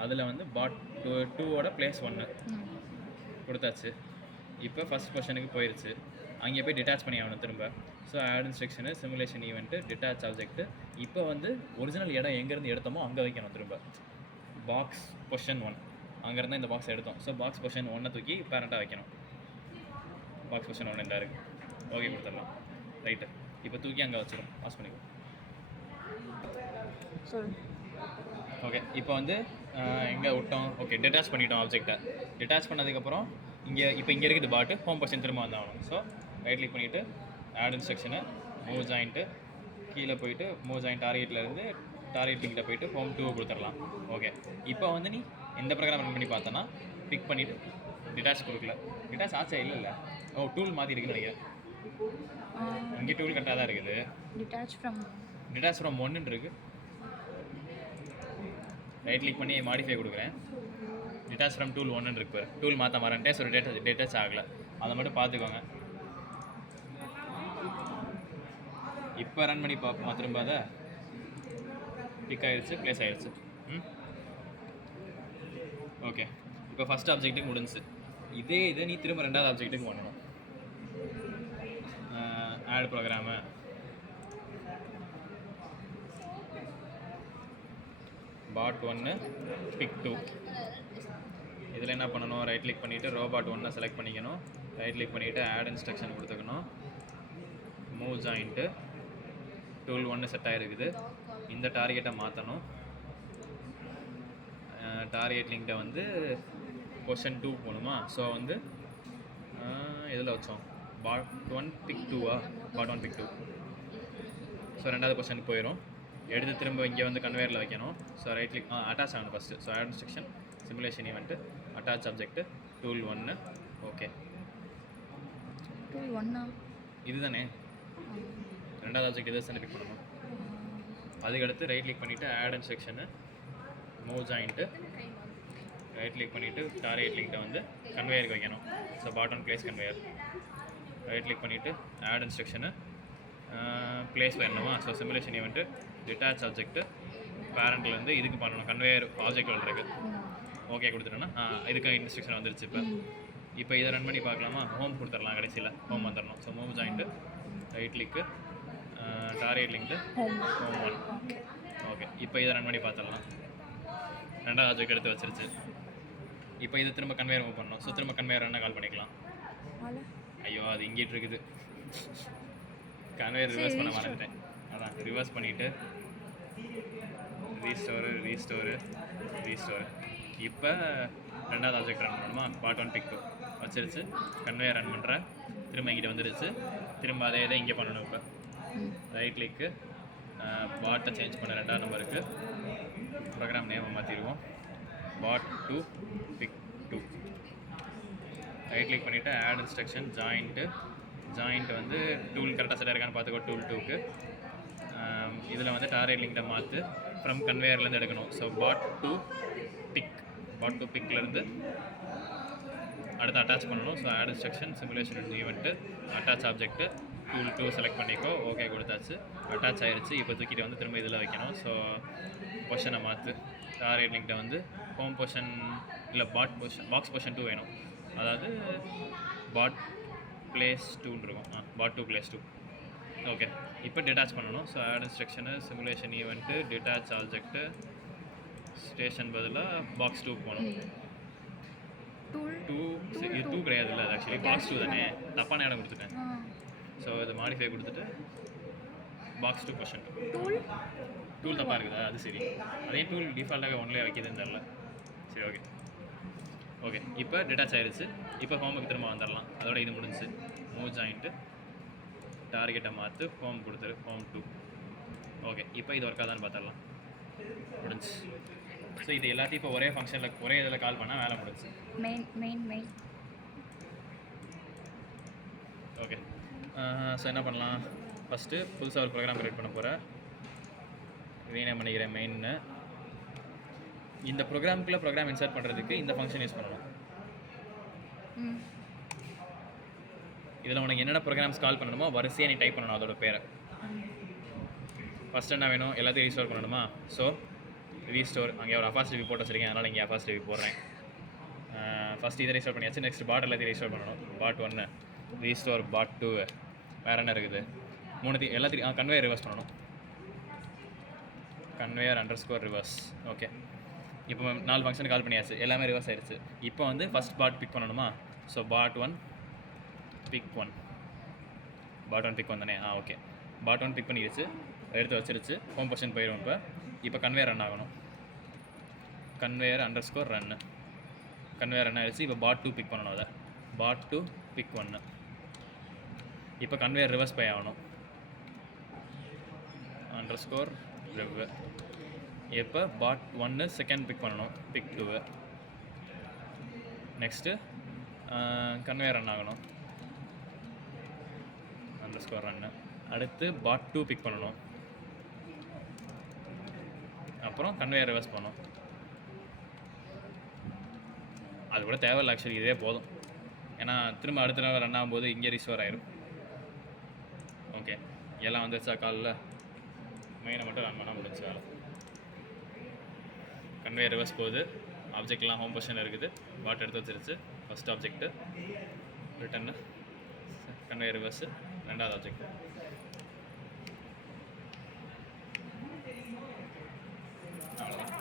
அதில் வந்து பாட் 2ஓட ப்ளேஸ் 1 கொடுத்தாச்சு. இப்போ ஃபஸ்ட் பொசிஷனுக்கு போயிடுச்சு. அங்கே போய் டிட்டாச் பண்ணி ஆகணும் திரும்ப. So add instruction, simulation event, detach object. இப்போ வந்து ஒரிஜினல் இடம் எங்கேருந்து எடுத்தோமோ அங்கே வைக்கணும் திரும்ப. பாக்ஸ் பொசிஷன் 1 அங்கேருந்து இந்த பாக்ஸ் எடுத்தோம். ஸோ பாக்ஸ் பொசிஷன் 1 தூக்கி பேரண்ட்டாக வைக்கணும். பாக்ஸ் பொசிஷன் 1 இந்த இருக்குது. ஓகே கொடுத்துடலாம். ரைட்டு. இப்போ தூக்கி அங்கே வச்சிடும். பாஸ் பண்ணிக்கோ. ஓகே, இப்போ வந்து எங்கே விட்டோம், ஓகே டிட்டாச் பண்ணிட்டோம் ஆப்ஜெக்டை. டிட்டாச் பண்ணதுக்கப்புறம் இங்கே இருக்குது பாட்டு, ஹோம் பொசிஷன் திரும்ப வந்தாகணும். ஸோ ரைட் கிளிக் பண்ணிவிட்டு ஆட் இன்ஸ்ட்ரக்ஷனு, மூவ் ஜாயிண்ட்டு, கீழே போயிட்டு மூவ் ஜாயிண்ட் டார்கெட்லேருந்து டார்கெட் லிங்கிட்ட போயிட்டு ஹோம் 2 கொடுத்துடலாம். ஓகே, இப்போ வந்து நீ எந்த ப்ரோக்ராம் ரன் பண்ணி பார்த்தோன்னா பிக் பண்ணிவிட்டு டிட்டாச் கொடுக்கல. டிட்டாச் ஆச்சா இல்லை டூல் மாற்றி இருக்குன்னு நினைக்கிறேன். இங்கே டூல் கரெக்டாக தான் இருக்குது. டிட்டாச் ஃப்ரம் 1 இருக்குது. ரைட் கிளிக் பண்ணி மாடிஃபை கொடுக்குறேன். டிட்டாச் ஃப்ரம் டூல் 1 இருக்கு. டூல் மாற்ற வரேன்ட்டே ஸோ டிட்டாச் ஆகலை, அதை மட்டும் பார்த்துக்கோங்க. இப்போ ரன் பண்ணி பார்ப்போம். திரும்ப அதை பிக் ஆகிடுச்சு, ப்ளேஸ் ஆகிடுச்சு. ஓகே, இப்போ ஃபஸ்ட் ஆப்ஜெக்ட்டுக்கு முடிஞ்சிச்சு. இதை நீ திரும்ப ரெண்டாவது ஆப்ஜெக்ட்டுக்கு பண்ணணும். Add program, pot 1 pick 2. இதில் என்ன பண்ணணும், ரைட் கிளிக் பண்ணிவிட்டு ரோபாட் 1 செலக்ட் பண்ணிக்கணும். ரைட் கிளிக் பண்ணிவிட்டு ஆட் இன்ஸ்ட்ரக்ஷன் கொடுத்துக்கணும். மூவ் ஜாயிண்ட்டு, டூல் 1 செட் ஆகிருக்குது. இந்த டார்கெட்டை மாற்றணும். டார்கெட் லிங்கிட்ட வந்து பொசிஷன் 2 போகணுமா. ஸோ வந்து இதில் வச்சோம் bot 1 pick 2 bot 1 pick 2. So ரெண்டாவது பொசிஷனுக்கு போயிடும். எடுத்து திரும்ப இங்கே வந்து கன்வேயரில் வைக்கணும். ஸோ ரைட் கிளிக் அட்டாச் ஆகணும் first. So add instruction, simulation event, attach object, tool 1. Okay, tool 1 இதுதானே ரெண்டாவது ஆப்ஜெக்ட் இதை சென்ட் பிக் பண்ணணும். அதுக்கடுத்து ரைட் கிளிக் பண்ணிவிட்டு add instruction, move joint, right click பண்ணிவிட்டு டார்கெட் லிங்கிட்ட வந்து கன்வேயருக்கு வைக்கணும். So bot 1 place conveyor. Right click பண்ணிவிட்டு ஆட் இன்ஸ்ட்ரக்ஷனு, ப்ளேஸ் வேணுமா. So simulation event, detach object, பேரண்ட்லேருந்து இதுக்கு பண்ணணும். கன்வேயர் ஆப்ஜெக்ட் இருக்குது. ஓகே கொடுத்துட்டேன்னா இதுக்கு இன்ஸ்ட்ரக்ஷன் வந்துருச்சு இப்போ இதை ரன் பண்ணி பார்க்கலாமா? ஹோம் கொடுத்துடலாம் கடைசியில். ஹோம் வந்துடணும். ஸோ மூவ் ஜாயிண்ட்டு ரைட் கிளிக்கு டார்கெட் லிங்க்கு ஹோம் 1. ஓகே இப்போ இதை ரன் பண்ணி பார்த்துடலாம். ரெண்டாவது ஆப்ஜெக்ட் எடுத்து வச்சிருச்சு. இப்போ இது திரும்ப கன்வேயர் மூவ் பண்ணணும். ஸோ திரும்ப கன்வேயர் ரன்னை கால் பண்ணிக்கலாம். ஐயோ அது இங்கிட்டு இருக்குது. கன்வேயர் ரிவர்ஸ் பண்ண மறந்துட்டேன். அதான் ரிவர்ஸ் பண்ணிவிட்டு ரீஸ்டோரு. இப்போ ரெண்டாவது ஆப்ஜெக்ட் ரன் பண்ணணுமா? பாட் 1 பிக் வச்சிருச்சு. கன்வேயர் ரன் பண்ணுறேன். திரும்ப இங்கிட்ட வந்துருச்சு. திரும்ப அதே இதை இங்கே பண்ணணும். இப்போ ரைட் கிளிக்கு பாட்டை சேஞ்ச் பண்ண 2ஆம் நம்பருக்கு ப்ரோக்ராம் நேமை மாற்றிடுவோம். பாட் 2 பிக் 2. ரைட் கிளிக் பண்ணிவிட்டு ஆட் இன்ஸ்ட்ரக்ஷன் ஜாயிண்ட்டு வந்து டூல் கரெக்டாக செட்டாக இருக்கான்னு பார்த்துக்கோ. டூல் 2க்கு இதில் வந்து டார்கெட் லிங்கை மாற்று ஃப்ரம் கன்வேயர்லேருந்து எடுக்கணும். ஸோ பாட் 2 பிக்லேருந்து அடுத்து அட்டாச் பண்ணணும். So add instruction simulation event attach object tool 2 select பண்ணிக்கோ. ஓகே கொடுத்தாச்சு. அட்டாச் ஆயிடுச்சு. இப்போ தூக்கிட்டு வந்து திரும்ப இதில் வைக்கணும். ஸோ பொஷனை மாற்று. டார்கெட் லிங்கிட்ட வந்து ஹோம் பொஷன் இல்லை பாக்ஸ் பொஷன் 2 வேணும். அதாவது பாட் பிளேஸ் 2 இருக்கும். Bot 2 place 2. ஓகே இப்போ டிட்டாச் பண்ணணும். So add instruction simulation event detach object station பதிலாக பாக்ஸ் 2 போகணும். 2 கிடையாது இல்லை, அது ஆக்சுவலி பாக்ஸ் 2 தானே. தப்பான இடம் கொடுத்துட்டேன். ஸோ இது மாடிஃபை கொடுத்துட்டு பாக்ஸ் 2 பொஷன் 2. டூல் தப்பாக இருக்குதா? அது சரி. அதே டூல் டிஃபால்ட்டாக ஒன்லேயே வைக்கிதுன்னு தெரில. சரி ஓகே இப்போ டிட்டாச் ஆயிடுச்சு. இப்போ ஹோமுக்கு திரும்ப வந்துடலாம். அதோட இது முடிஞ்சு மூவ் ஜாயிண்ட்டு டார்கெட்டை மாற்று ஹோம் கொடுத்துரு. ஹோம் 2. ஓகே இப்போ இது ஒர்க்காக தான் பார்த்துடலாம். முடிஞ்சு. ஸோ இது எல்லாத்தையும் இப்போ ஒரே ஃபங்க்ஷனில் ஒரே இதில் கால் பண்ணால் வேலை முடிஞ்சு. மெயின் ஓகே ஸோ என்ன பண்ணலாம்? ஃபஸ்ட்டு புதுசாக ஒரு ப்ரோக்ராம் கிரியேட் பண்ண போகிறேன். ரீநேம் பண்ணிக்கிறேன் மெயின்னு. இந்த ப்ரோக்ராமுக்குள்ளே ப்ரோக்ராம் இன்சர்ட் பண்ணுறதுக்கு இந்த ஃபங்க்ஷன் யூஸ் பண்ணணும். இதில் உனக்கு என்னென்ன ப்ரோக்ராம்ஸ் கால் பண்ணணுமோ வரிசையாக நீ டைப் பண்ணணும் அதோட பேரை. ஃபஸ்ட்டு என்ன வேணும்? எல்லாத்தையும் ரீஸ்டோர் பண்ணணுமா? So restore. அங்கே ஒரு அஃபாஸ்ட் போட்டு வச்சுருக்கேன், அதனால் இங்கே அஃபாஸ்ட் போடுறேன். ஃபஸ்ட் இதை ரீஸ்டோர் பண்ணியாச்சு. நெக்ஸ்ட் பாட் எல்லாத்தையும் ரீஸ்டோர் பண்ணணும். பாட் 1 ரீஸ்டோர், பாட் 2 வேறு என்ன இருக்குது? 3 எல்லாத்தையும் கன்வேயர் ரிவர்ஸ் பண்ணணும். Conveyor underscore reverse. ஓகே இப்போ 4 ஃபங்க்ஷன் கால் பண்ணியாச்சு. எல்லாமே ரிவர்ஸ் ஆயிடுச்சு. இப்போ வந்து ஃபஸ்ட் பாட் பிக் பண்ணணுமா? So bot 1 pick 1. பாட் 1 பிக் 1 தானே? ஓகே பாட் 1 பிக் பண்ணிடுச்சு. எடுத்து வச்சிருச்சு. ஹோம் பொசிஷன் போயிடும். இப்போ கன்வேயர் ரன் ஆகணும். Conveyor underscore run. Conveyor run ஆகிடுச்சு. இப்போ பாட் 2 பிக் பண்ணணும். அதை பாட் 2 பிக் 1. இப்போ கன்வேயர் ரிவர்ஸ் பை ஆகணும். அண்டர்ஸ்கோர் ரிவ். இப்போ பாட் 1 செகண்ட் பிக் பண்ணணும். பிக் 2. நெக்ஸ்ட்டு கன்வேயர் ரன் ஆகணும். Underscore run. அடுத்து பாட் 2 பிக் பண்ணணும். அப்புறம் கன்வேயர் ரிவர்ஸ் பண்ணணும். அது கூட தேவையில்லை ஆக்சுவலி, இதே போதும். ஏன்னா திரும்ப அடுத்த நாள் ரன் ஆகும்போது இங்கே ரிஸ்டோர் ஆயிடும். ஓகே எல்லாம் வந்துருச்சா? காலில் மெயினை மட்டும் ரன் பண்ணால் முடிஞ்சு வேலை. கன்வேயர் ரிவர்ஸ் போகுது. ஆப்ஜெக்ட்லாம் ஹோம் பொசிஷனில் இருக்குது. பாட் எடுத்து வச்சிருச்சு. First object return conveyor reverse. ரெண்டாவது ஆப்ஜெக்ட் அவ்வளோதான்.